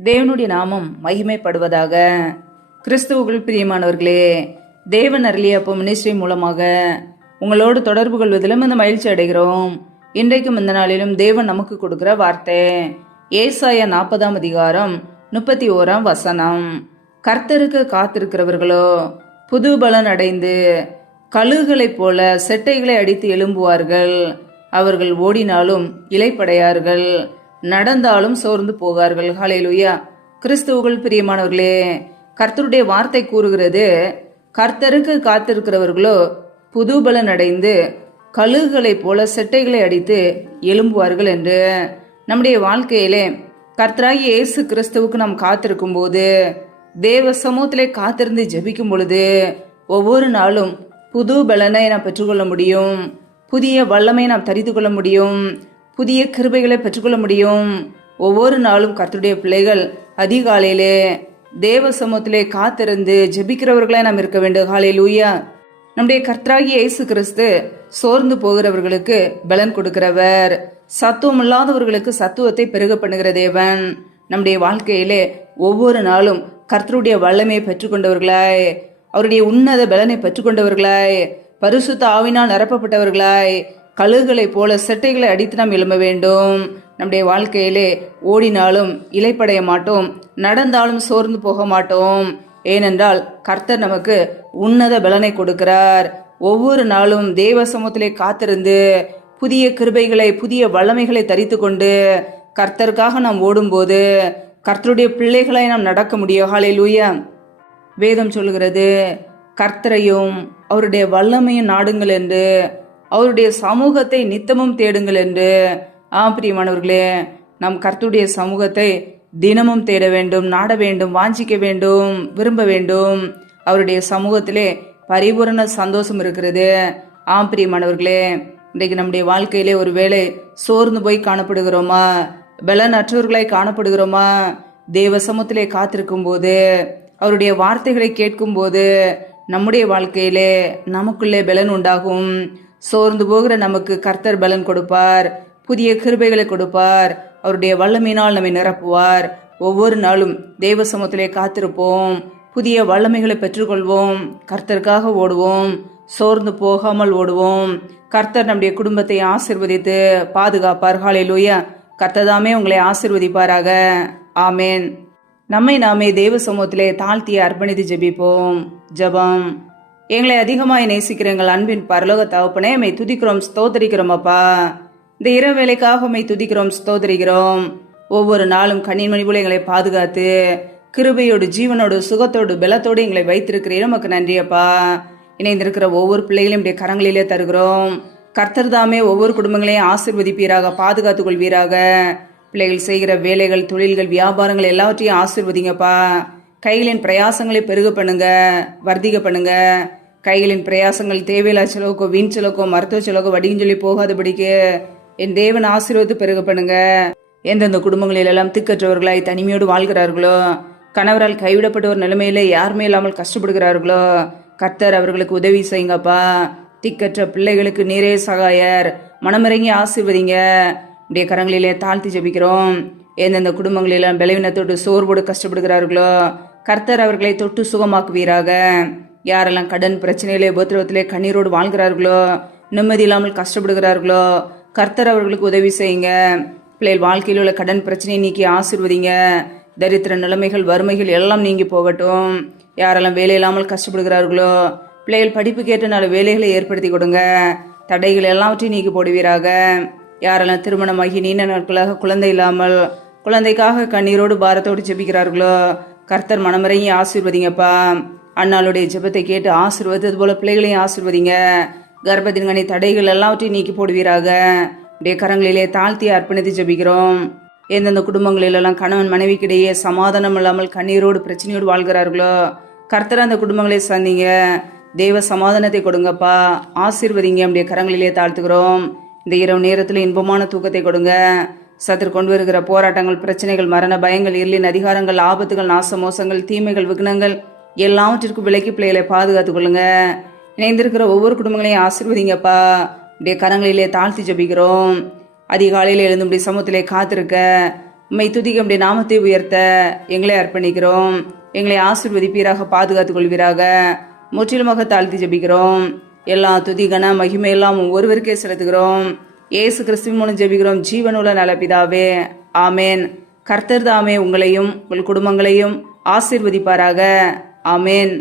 தேவனுடைய நாமம் மகிமைப்படுவதாக. கிறிஸ்துவுக்குள் பிரியமானவர்களே, தேவன் அருளிய அப்போ மினிஸ்ட்ரி மூலமாக உங்களோடு தொடர்பு கொள்வதிலும் இந்த மகிழ்ச்சி அடைகிறோம். இன்றைக்கும் இந்த நாளிலும் தேவன் நமக்கு கொடுக்கிற வார்த்தை ஏசாயா 40 அதிகாரம் 31 கர்த்தருக்கு காத்திருக்கிறவர்களோ புது பலன் அடைந்து கழுகுகளைப் போல செட்டைகளை அடித்து எழும்புவார்கள். அவர்கள் ஓடினாலும் இளைப்படையார்கள், நடந்தாலும் சோர்ந்து போகார்கள். ஹல்லேலூயா. கிறிஸ்துவுக்குள் பிரியமானவர்களே, கர்த்தருடைய வார்த்தை கூறுகிறது, கர்த்தருக்கு காத்திருக்கிறவர்களோ புது பலன் அடைந்து கழுகுகளைப் போல செட்டைகளை அடித்து எழும்புவார்கள் என்று. நம்முடைய வாழ்க்கையிலே கர்த்தராகிய இயேசு கிறிஸ்துவுக்கு நாம் காத்திருக்கும் போது, தேவ சமூகத்திலே காத்திருந்து ஜெபிக்கும் பொழுது, ஒவ்வொரு நாளும் புது பலனை நாம் பெற்றுக்கொள்ள முடியும். புதிய வல்லமை நாம் தரித்து கொள்ள முடியும். புதிய கிருபைகளை பெற்றுக்கொள்ள முடியும். ஒவ்வொரு நாளும் கர்த்தருடைய பிள்ளைகள் அதிகாலையிலே தேவ சமூகத்திலே காத்திருந்து ஜெபிக்கிறவர்களே நாம் இருக்க வேண்டும். ஹல்லேலூயா. நம்முடைய கர்த்தராகிய இயேசு கிறிஸ்து சோர்ந்து போகிறவர்களுக்கு பலன் கொடுக்கிறவர், சத்துவம் இல்லாதவர்களுக்கு சத்துவத்தை பெருக பண்ணுகிற தேவன். நம்முடைய வாழ்க்கையிலே ஒவ்வொரு நாளும் கர்த்தருடைய வல்லமையை பெற்றுக்கொண்டவர்களாய், அவருடைய உன்னத பலனை பெற்றுக்கொண்டவர்களாய், பரிசுத்த ஆவினால் நிரப்பப்பட்டவர்களாய், கழுகுகளைப் போல செட்டைகளை அடித்து நாம் எழும்ப வேண்டும். நம்முடைய வாழ்க்கையிலே ஓடினாலும் இளைப்படைய மாட்டோம், நடந்தாலும் சோர்ந்து போக மாட்டோம். ஏனென்றால் கர்த்தர் நமக்கு உன்னத பலனை கொடுக்கிறார். ஒவ்வொரு நாளும் தேவ சமூகத்திலே காத்திருந்து புதிய கிருபைகளை புதிய வல்லமைகளை தரித்து கொண்டு கர்த்தருக்காக நாம் ஓடும்போது கர்த்தருடைய பிள்ளைகளை நாம் நடக்க முடியும். ஹல்லேலூயா. வேதம் சொல்கிறது, கர்த்தரையும் அவருடைய வல்லமையும் நாடுங்கள் என்று, அவருடைய சமூகத்தை நித்தமும் தேடுங்கள் என்று. பிரியமானவர்களே, நாம் கர்த்தருடைய சமூகத்தை தினமும் தேட வேண்டும், நாட வேண்டும், வாஞ்சிக்க வேண்டும், விரும்ப வேண்டும். அவருடைய சமூகத்திலே பரிபூரண சந்தோஷம் இருக்கிறது. பிரியமானவர்களே, இன்றைக்கு நம்முடைய வாழ்க்கையிலே ஒருவேளை சோர்ந்து போய் காணப்படுகிறோமா, பலன் அற்றவர்களாய் காணப்படுகிறோமா? தேவ சமூகத்திலே காத்திருக்கும் போது, அவருடைய வார்த்தைகளை கேட்கும் போது நம்முடைய வாழ்க்கையிலே நமக்குள்ளே பலன் உண்டாகும். சோர்ந்து போகிற நமக்கு கர்த்தர் பலன் கொடுப்பார், புதிய கிருபைகளை கொடுப்பார், அவருடைய வல்லமையினால் நம்மை நிரப்புவார். ஒவ்வொரு நாளும் தேவ சமூகத்திலே காத்திருப்போம், புதிய வல்லமைகளை பெற்றுக்கொள்வோம், கர்த்தருக்காக ஓடுவோம், சோர்ந்து போகாமல் ஓடுவோம். கர்த்தர் நம்முடைய குடும்பத்தை ஆசீர்வதித்து பாதுகாப்பார். ஹல்லேலூயா. கர்த்தர்தாமே உங்களை ஆசீர்வதிப்பாராக. ஆமேன். நம்மை நாமே தேவ சமூகத்திலே தாழ்த்தி அர்ப்பணித்து ஜெபிப்போம். ஜெபம். எங்களை அதிகமாய் நேசிக்கிற எங்கள் அன்பின் பரலோக தகப்பனே, மை துதிக்கிறோம், ஸ்தோத்தரிக்கிறோம். அப்பா, இந்த இரவு வேலைக்காக மை துதிக்கிறோம், ஸ்தோத்தரிக்கிறோம். ஒவ்வொரு நாளும் கண்ணின் மணி போல எங்களை பாதுகாத்து கிருபையோடு ஜீவனோடு சுகத்தோடு பலத்தோடு எங்களை வைத்திருக்கிறீர். நமக்கு நன்றி அப்பா. இணைந்திருக்கிற ஒவ்வொரு பிள்ளைகளையும் இப்படி கரங்களிலே தருகிறோம். கர்த்தர் தாமே ஒவ்வொரு குடும்பங்களையும் ஆசீர்வதிப்பீராக, பாதுகாத்துக் கொள்வீராக. பிள்ளைகள் செய்கிற வேலைகள், தொழில்கள், வியாபாரங்கள் எல்லாவற்றையும் ஆசீர்வதிங்கப்பா. கைகளின் பிரயாசங்களை பெருக பண்ணுங்க, வர்த்திக பண்ணுங்க. கைகளின் பிரயாசங்கள் தேவையில்லா செலவுக்கோ, வீண் செலவுக்கோ, மருத்துவ செலவுக்கோ, வடின்னு சொல்லி போகாதபடிக்கு என் தேவன் ஆசீர்வதித்து பெருக பண்ணுங்க. எந்தெந்த குடும்பங்களில் எல்லாம் திக்கற்றவர்களாய் தனிமையோடு வாழ்கிறார்களோ, கணவரால் கைவிடப்பட்ட ஒரு நிலைமையில யாருமே இல்லாமல் கஷ்டப்படுகிறார்களோ, கர்த்தர் அவர்களுக்கு உதவி செய்யுங்கப்பா. திக்கற்ற பிள்ளைகளுக்கு நீரே சகாயர். மனமிறங்கி ஆசீர்வதிங்க. உடைய கரங்களிலே தாழ்த்தி ஜெபிக்கிறோம். எந்தெந்த குடும்பங்களிலும் பலவீனத்தோடு சோர்வோடு கஷ்டப்படுகிறார்களோ, கர்த்தர் அவர்களை தொட்டு சுகமாக்குவீராக. யாரெல்லாம் கடன் பிரச்சனையிலே உபத்திரவத்திலே கண்ணீரோடு வாழ்கிறார்களோ, நிம்மதி இல்லாமல் கஷ்டப்படுகிறார்களோ, கர்த்தர் அவர்களுக்கு உதவி செய்யுங்க. பிள்ளைகள் வாழ்க்கையில் உள்ள கடன் பிரச்சனையை நீக்கி ஆசீர்வதிங்க. தரித்திர நிலைமைகள், வறுமைகள் எல்லாம் நீங்கி போகட்டும். யாரெல்லாம் வேலை இல்லாமல் கஷ்டப்படுகிறார்களோ, பிள்ளைகள் படிப்புக்கு ஏற்ற நல்ல வேலைகளை ஏற்படுத்தி கொடுங்க. தடைகள் எல்லாவற்றையும் நீக்கி போடுவீராக. யாரெல்லாம் திருமணமாகி நீண்ட நாட்களாக குழந்தை இல்லாமல் குழந்தைக்காக கண்ணீரோடு பாரத்தோடு ஜெபிக்கிறார்களோ, கர்த்தர் மனமிறங்கி ஆசீர்வதிங்கப்பா. அண்ணாளுடைய ஜெபத்தை கேட்டு ஆசீர்வதித்தது போல பிள்ளைகளையும் ஆசீர்வதிங்க. கர்ப்பத்தின்கனி தடைகள் எல்லாவற்றையும் நீக்கி போடுவீராக. உடைய கரங்களிலே தாழ்த்தி அர்ப்பணித்து ஜெபிக்கிறோம். எந்தெந்த குடும்பங்களிலெல்லாம் கணவன் மனைவிக்கிடையே சமாதானம் இல்லாமல் கண்ணீரோடு பிரச்சனையோடு வாழ்கிறார்களோ, கர்த்தர் அந்த குடும்பங்களை சந்திங்க. தேவ சமாதானத்தை கொடுங்கப்பா. ஆசீர்வதிங்க. நம்முடைய கரங்களிலே தாழ்த்துகிறோம். இந்த இரவு நேரத்தில் இன்பமான தூக்கத்தை கொடுங்க. சத்துரு கொண்டு வருகிற போராட்டங்கள், பிரச்சனைகள், மரண பயங்கள், இருளின் அதிகாரங்கள், ஆபத்துகள், நாசமோசங்கள், தீமைகள், விக்னங்கள் எல்லாவற்றிற்கும் விலக்கி பிள்ளைகளை பாதுகாத்துக் கொள்ளுங்க. இணைந்திருக்கிற ஒவ்வொரு குடும்பங்களையும் ஆசீர்வதிங்கப்பா. உடைய கரங்களிலே தாழ்த்தி ஜெபிக்கிறோம். அதிகாலையில் எழுந்தும்படி சமூகத்திலே காத்திருக்க உம்மை துதிக்க உம்முடைய நாமத்தை உயர்த்த எங்களை அர்ப்பணிக்கிறோம். எங்களை ஆசீர்வதிப்பீராக, பாதுகாத்துக் கொள்வீராக. முற்றிலுமாக தாழ்த்தி ஜெபிக்கிறோம். எல்லா துதி கன மகிமை எல்லாம் ஒருவருக்கே செலுத்துகிறோம். இயேசு கிறிஸ்துவின் மூலம் ஜெபிக்கிறோம் ஜீவனுள்ள நல்ல பிதாவே, ஆமேன். கர்த்தர் தாமே உங்களையும் உங்கள் குடும்பங்களையும் ஆசீர்வதிப்பாராக. ஆமேன்.